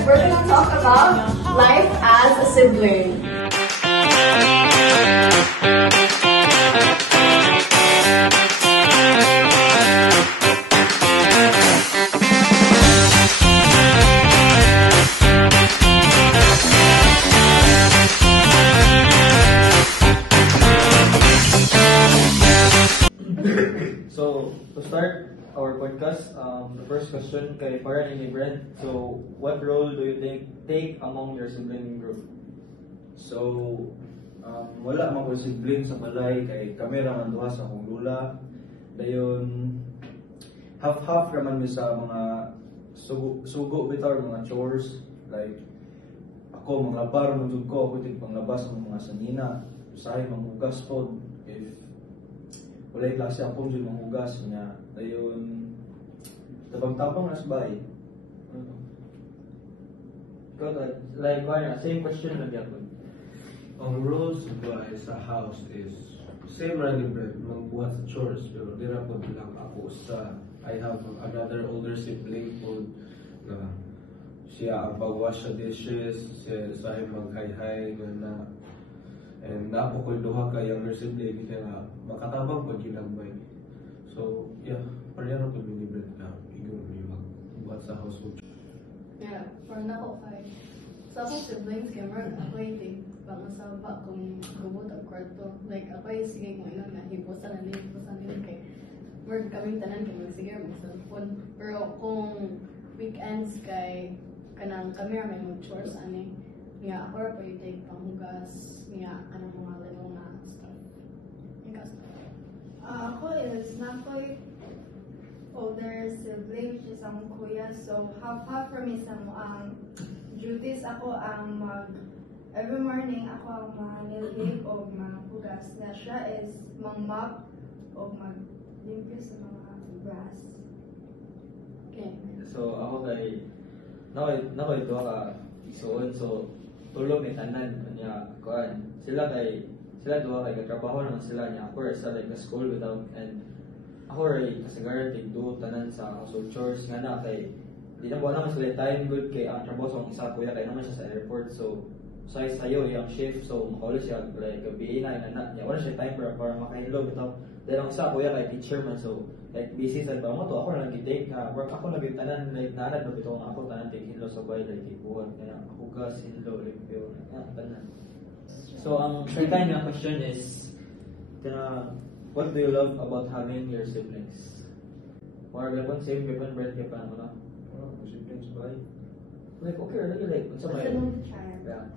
start, we're gonna talk about life as a sibling. So, to start our podcast, the first question kay Farah and Brent. So, what role do you take among your sibling group? So, wala man ko sibling sa balay kay kamera man duha sa akong lula. Dayon half-half raman mi sa mga sugo bitaw mga chores like ako mga labar mo jud ko ako tig panglabas ng mga sanina. Usahay manghugas pod if wala klase ako jud manghugas niya. Dayon tabang-tabang nas bay. Ikaw, like, same question lang yapon. Ang roles ba sa house is same ra ni Brett, magbuhat sa chores, pero di ra po bilang ako sa I have another older sibling po na siya ang pag-wash sa dishes, siya sa mag-hay-hay na and napo ko duha ka younger sibling kaya makatabang po ginambay. So yeah, pareha ra po ni Brett na igon ni magbuhat sa household. Yeah, for now, sa akong siblings, camera, ako yung pangasaba kung gubot ang kwarto. Like, ako yung sige kung ilan na hibusan nila kay word kaming tanan kay sige mag-cellphone. Pero kung weekends kay kanang camera may mag-chores ani, nga ako ra pa yung take panghugas, nga anong mga lalong na stuff. Ako is na ko older sibling, which is ang kuya. So, half-half for me sa ang duties. Ako ang every morning, ako ang manilhig o maghugas na siya is mang-mop o mag-limpyo sa mga grass. Okay. So, ako kay nako ito ka isuon. So, tulog ni tanan niya kuan. Sila duha kay katrabaho naman sila niya. Ako sa like school without and ako ray kasagaran tigdo tanan sa household chores nga na kay di na buwan naman sila time good kay ang trabaho sa isa kuya kay naman siya sa airport so sayo yung shift so makaulit siya like gabi na anak niya wala siya time para makahilo bitaw dahil ang isa kuya kay teacher man so like busy sa trabaho to ako lang gitake na work ako lang tanan like naanad no bitaw ako tanan take hilo sa bahay like ibuhat kaya ako gas hilo limpyo tanan. So ang second na question is what do you love about having your siblings? Or gapon same gapon Brent gapon ano? Siblings bay. Like okay, like what's my yeah.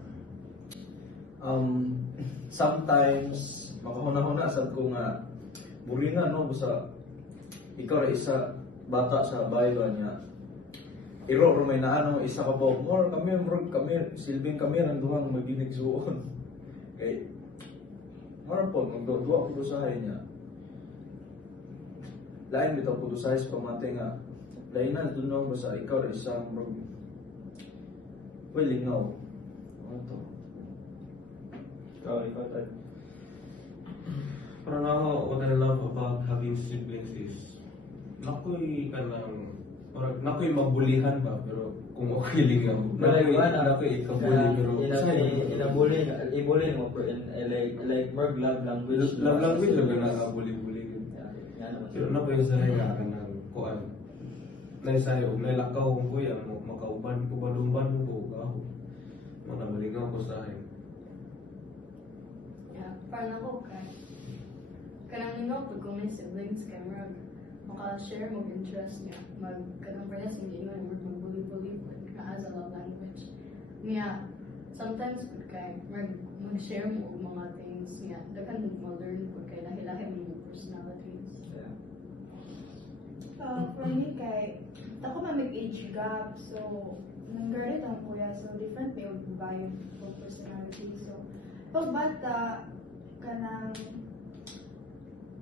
Sometimes makahuna-huna sad ko nga buringan no busa ikaw ra isa bata sa bayo niya. Iro may naano isa ka po more kami silbing kami ang duhang magginigsuon. Kay marapon, magdodwa ko usahay niya. Lain bitaw ko usahay sa pamate nga. Lain na dunong mo sa ikaw na isang lingaw. Ano to? Ikaw tayo. Parang ako, what I love about having siblings is nakoy mabulihan ba pero kung okay lingaw. Nakoy ikabuli pero ibuli mo like more love language. Love language lang na nakabuli-buli. Pero nakoy sa nga kanang kuan. Naisayo, nailakaw ko kuya mo makauban ko balumban ko gaho. Mga malingaw ko sa akin. Yeah, parang ako kanang lingaw pag kung may siblings kay maka-share mo interest niya kanang parehas hindi nga magbuli-buli as a love language niya sometimes pag kay mag-share mo mga things niya dagan mo learn pag kay lahi-lahi mo personalities. For me, kay ako may age gap, so nanggarit ang kuya, so different may vibe for personality. So pag bata kanang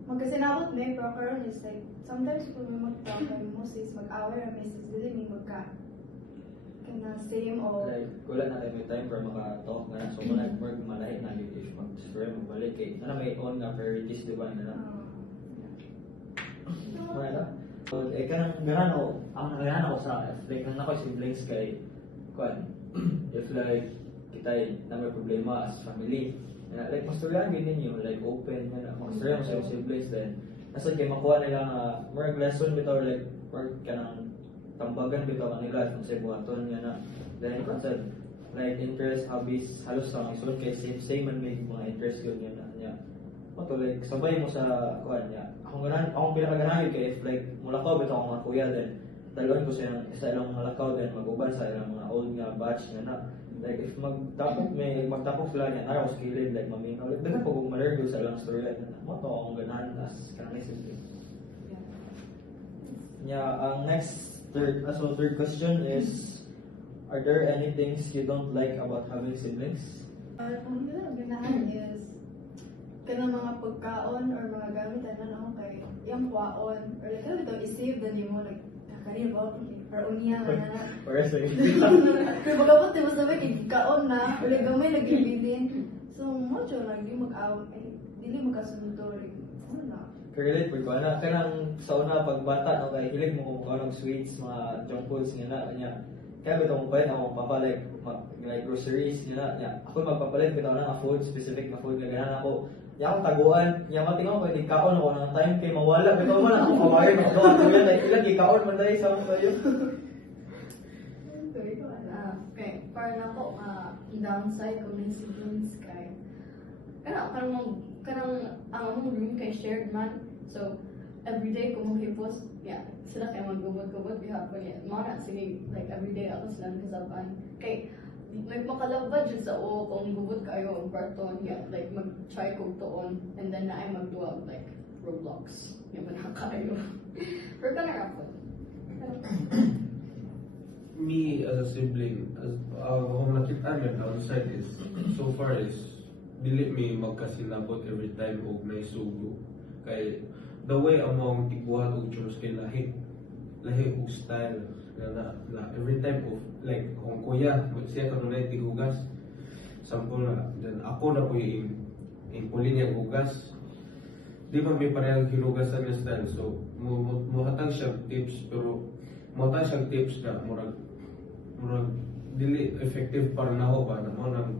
magkasinabot may pero karon is like sometimes kung may mag-talk kami mostly is mag-away or message dili may magka kana same o like wala na tayo may time para maka-talk na so wala work malahi na if mag-share mo balik kay may own nga priorities di ba na wala so kanang ganan ang naganan ako sa like nang ako siblings kay kuan if like kita na may problema as family like masturyan din ninyo like open na masturyan mo sa siblings then nasa kay makuha nila nga more lesson bitaw like more kanang tambagan bitaw kanila kung sa buhaton nga na then concept like interest hobbies halos lang isulod kay same man may mga interest yun nga na niya to like sabay mo sa kuan niya akong pinakaganahan kay if like mulakaw bitaw ang mga kuya then dalawan ko sa ilang mga lakaw then mag-uban sa ilang mga old nga batch nga na like if magtapok sila niya araw sa kilid like maminaw like dala ko kung ma-learn sa ilang story like mo to akong ganahan as kanang simple yeah ang third question is are there any things you don't like about having siblings? Ang ganahan is kanang mga pagkaon or mga gamit ano ako kay yung kwaon or like ano ito i-save na nimo like kanina ba or unya na Or else like kaya bagapot di mo sabi kay kaon na or like gamay nag-ibilin so mo siya lang di mag-out dili magkasundo like ano na relate po ko na kanang sa una pagbata no kay hilig mo kung anong sweets mga junk foods nga na kanya kaya bitaw mo pa ako papalit like groceries nga na ako magpapalit bitaw na food specific na food nga ganahan ako yung taguan, yung matingaw ko, ikaon ako ng time kay mawala. Bitaw man ako kawain, makadoan ko yan. Ilang ikaon man dahil sa mga kayo. Okay, para na po, downside kung may siblings kay kanang ang among room kay shared man. So, everyday kung maghipos, yeah, sila kay maggubot-gubot bihapon yan. Mga sige, like everyday ako silang kasaban. Kay, like makalabad dyan sa kung gubot kayo ang kwarton, yeah, like mag-try kong toon, and then na ay magduwag, like, Roblox. Yung man kayo. Pero ka na rapon. Me as a sibling, kung nakita niya downside is, so far is, dili mi magkasilabot every time og may sugo. Kay, the way among igual og chores kay lahi og style. Na every time of like kung kuya siya kanunay tigugas sample na then ako na po yung puli niya hugas di ba may parehang hinugasan niya style so muhatag siya tips pero muhatag siya tips na murag dili effective para na ako ba na mo nang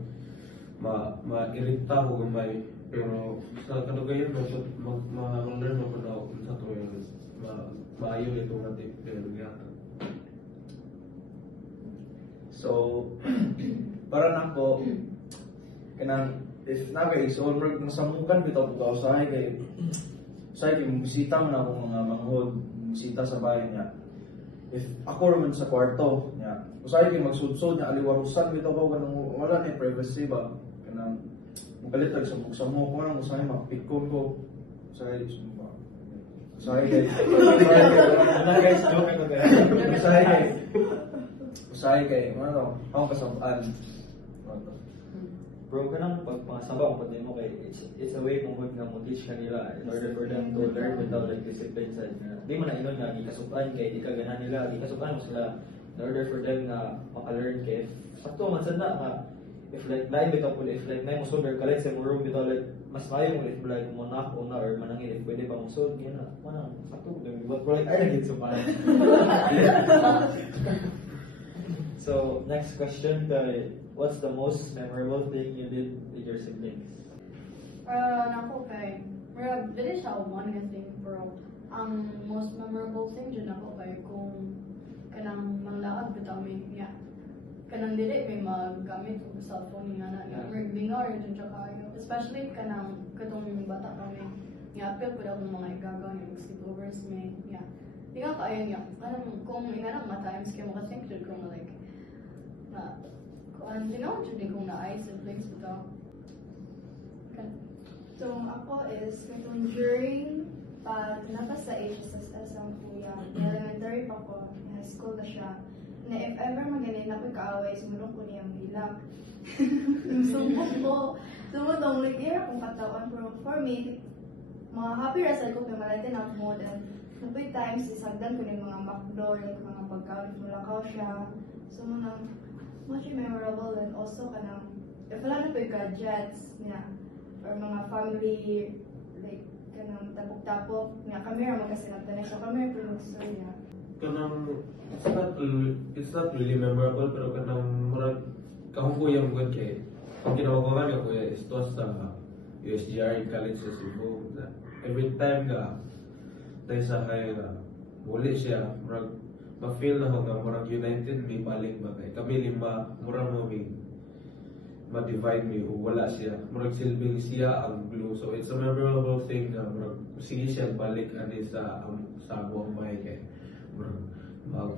ma-irita ko gamay pero sa kanugayan ma-learn mo na ako sa to yung maayo ito nga tip pero gata. So, para na ko, kanang, if na kay, so, masamukan bitaw ko usahay kay, bisita mo na akong mga manghod, bisita sa bahay niya. If ako naman sa kwarto niya, usahay kay magsudsod niya, aliwarusan bitaw ko, kanang wala na yung privacy ba, kanang, magkalitag sa muksamuk ko, kanang usahay makapikon ko, usahay kay, usahay kay, ano, akong kasabaan. Bro, kanang pagpasaba ko din mo kay it's a way mong nga mo teach kanila in order for them to learn without like discipline side na di mo na inon nga ikasupan kay di ka ganahan nila ikasupan mo sila in order for them nga maka-learn kay sakto man sad na nga if like lain bitaw po if like may mo solder kalit sa mo room bitaw like mas mayo mo if like mo nak una or manangin if pwede pa mo solve yan na manang sakto but like ay nagit so pa. So, next question, what's the most memorable thing you did with your siblings? Nako kay, dili siya one nga thing, pero ang most memorable thing dyan ako kay kung kanang manglaad bitaw may niya. Kanang dili may magamit og cellphone nga na lingaw rin dyan siya kayo. Especially kanang katong bata kami. Nga, apel po akong mga igagaw niya, mag-sleepovers may, yeah. Di nga kaya niya, kung inanang matimes kayo makasink dyan kung like, kung lingaw dyan kung na-ay siblings bitaw. So, ako is, kung during pag napa sa HSS ang kuya, elementary pa ko, high school na siya, na if ever maganin ako kaaway, sumulong ko niyang bilak. Sumbok ko. Sumulong daw, nag-ira akong katawan, pero for me, mga happy result ko kay malatin ako mo, then, kapag times, isagdan ko ng mga McDo, like mga pagkain, mulakaw siya. So, much memorable, and also, kanang, if wala na po yung gadgets, niya, or mga family, like, kanang tapok-tapok, nga kami ra magkasinagtan na siya, kami ra po mag-story niya. kanang it's not really memorable pero kanang murag kahong kuya mo kay ang kinawagan ka kuya is to sa USGR in college sa Cebu. Every time ka dahil sa kaya na muli siya murag ma-feel na ko nga murag united mi balik ba kay kami lima murag mo mi ma-divide mi o wala siya murag silbing siya ang glue, so it's a memorable thing na murag sige siya balik ani sa buong bahay kay murag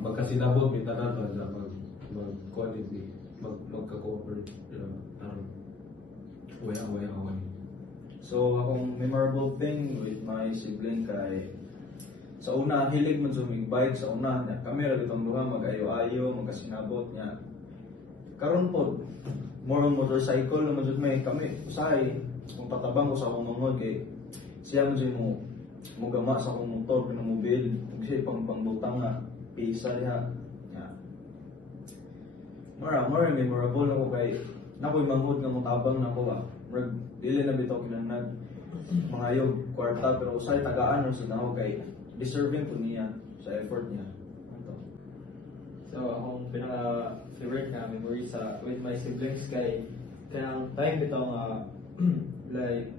magkasinabot mi tanan ba na mag-quality magka-cooperate waya. So akong memorable thing with my sibling kay sa una hilig man suming bike sa una nya kami ra bitong duha mag-ayo-ayo magkasinabot nya karon pod more on motorcycle naman jud may kami usahay kung patabang ko sa akong mangod kay siya man jud mo gama sa akong motor pinamobil kasi pangbutang nga pisa diha nya more memorable ako kay nakoy manghod nga motabang nako murag dili na bitaw kinahanglan mangayog kwarta pero usay tagaan ra sa tao kay deserving po niya sa effort niya. So, akong pinaka-favorite na memory sa with my siblings kay kanang time bitaw nga like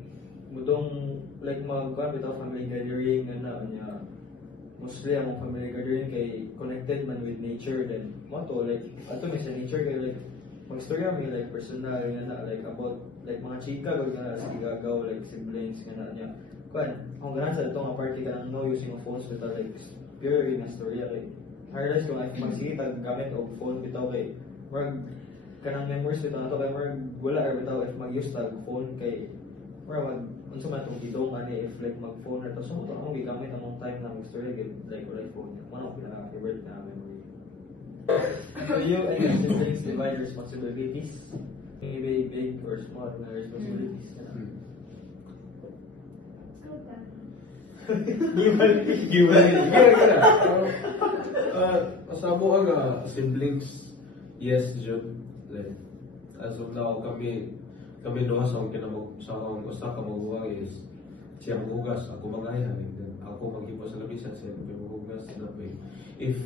mudong like magkuhan bitaw family gathering na niya mostly ang family gathering kay connected man with nature then mo to like ato may sa nature kay like mag-storya may like personal na like about like mga chika gag na sa gagaw like siblings nga na niya kuan kung ganan sa itong party ka ng no using of phones bitaw like pure na storya kay hardest kung ay magsige tag gamit og phone bitaw kay murag kanang memories bitaw nato kay murag wala ra bitaw if mag-use tag phone kay murag unsa man tong gidong ani if like mag-phone ra to so ito ang gigamit among time na mag-storya kay like wala phone mo pinaka favorite na memory. So you and your siblings divide responsibilities maybe big or small na responsibilities. Sa mo ang siblings, yes, Jud. Like, as of now, kami doon sa akong usa ka maguwang is siya maghugas, ako magayan, and then ako maghipo sa labisan, siya maghugas na pa. If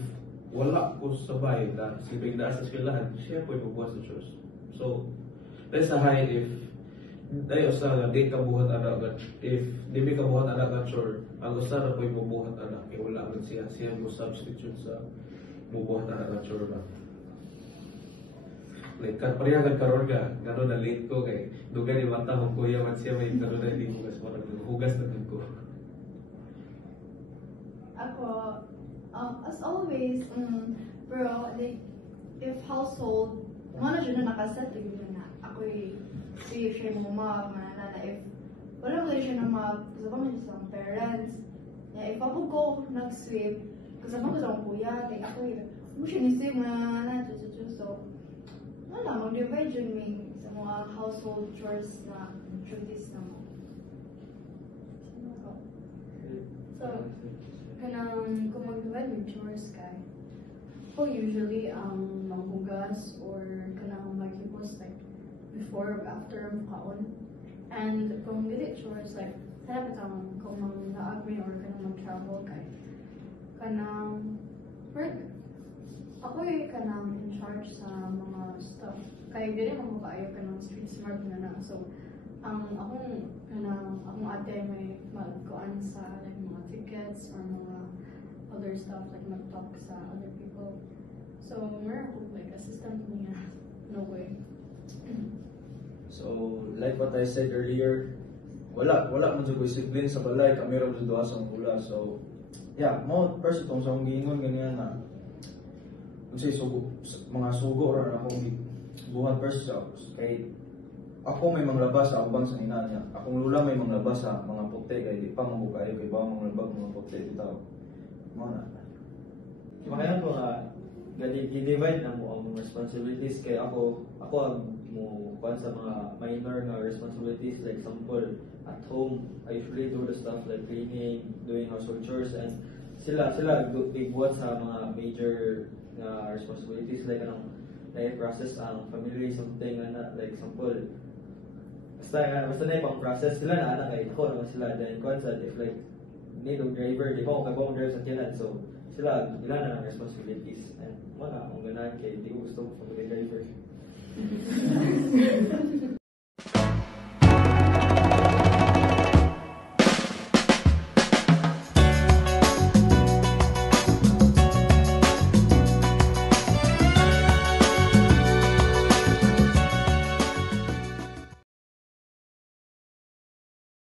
wala ko sabay na sibig na sa eskwelahan, siya po magbuhat sa church. So, let's say if ay usa nga di ka buhat anak nga if di mi ka buhat anak nga chore ang usa na ko'y bubuhat anak kay wala man siya mo substitute sa bubuhat anak nga chore ba like pareha karon ka gano na late ko kay dugay ni mata hong kuya man siya may gano na di hugas mo hugas na ko ako as always pero like if household mana jud na nakaset yun na ako'y si siya mo mag na if wala mo siya na mag kasama mo sa parents if ako ko nag-sweep kasama ko sa akong kuya kay ako mo siya ni-sweep na so wala mag-divide yun may sa mga household chores na duties na mo So, kanang kung mag-divide with chores kay ako usually manghugas or kanang maghipos like before or after kaon. And kung dili chores like hanap itang kung mag-agree or kanang mag-travel kay kanang ako kanang in charge sa mga stuff kay dili mo kaayo kanang street smart na so akong ate may magkuan sa like mga tickets or mga other stuff like mag-talk sa other people so more like assistant niya no way. So, like what I said earlier, wala man jud ko siblings sa balay, kami ra jud duha sa ula. So, yeah, mo first itong sa akong giingon ganyan na unsay mga sugo ra akong buhat first sa kay ako may manglabas sa ubang sa ina niya. Akong lula may manglabas sa mga puti kay di pa mahukayo kay ba manglabag mga puti bitaw. Mo na. Makayan ko nga i-divide na mo ang responsibilities kay ako ang mo kuan sa mga minor nga responsibilities like example at home I usually do the stuff like cleaning, doing household chores and sila igbuhat sa mga major responsibilities like anong process ang family something na like example basta na yung process sila na anak ay ako naman sila then kuan sa if like need of driver di ba ako kagawang driver sa tiyanan so sila ilan na ng responsibilities. And wala, kung ganahan kay, di ko gusto mag-driver.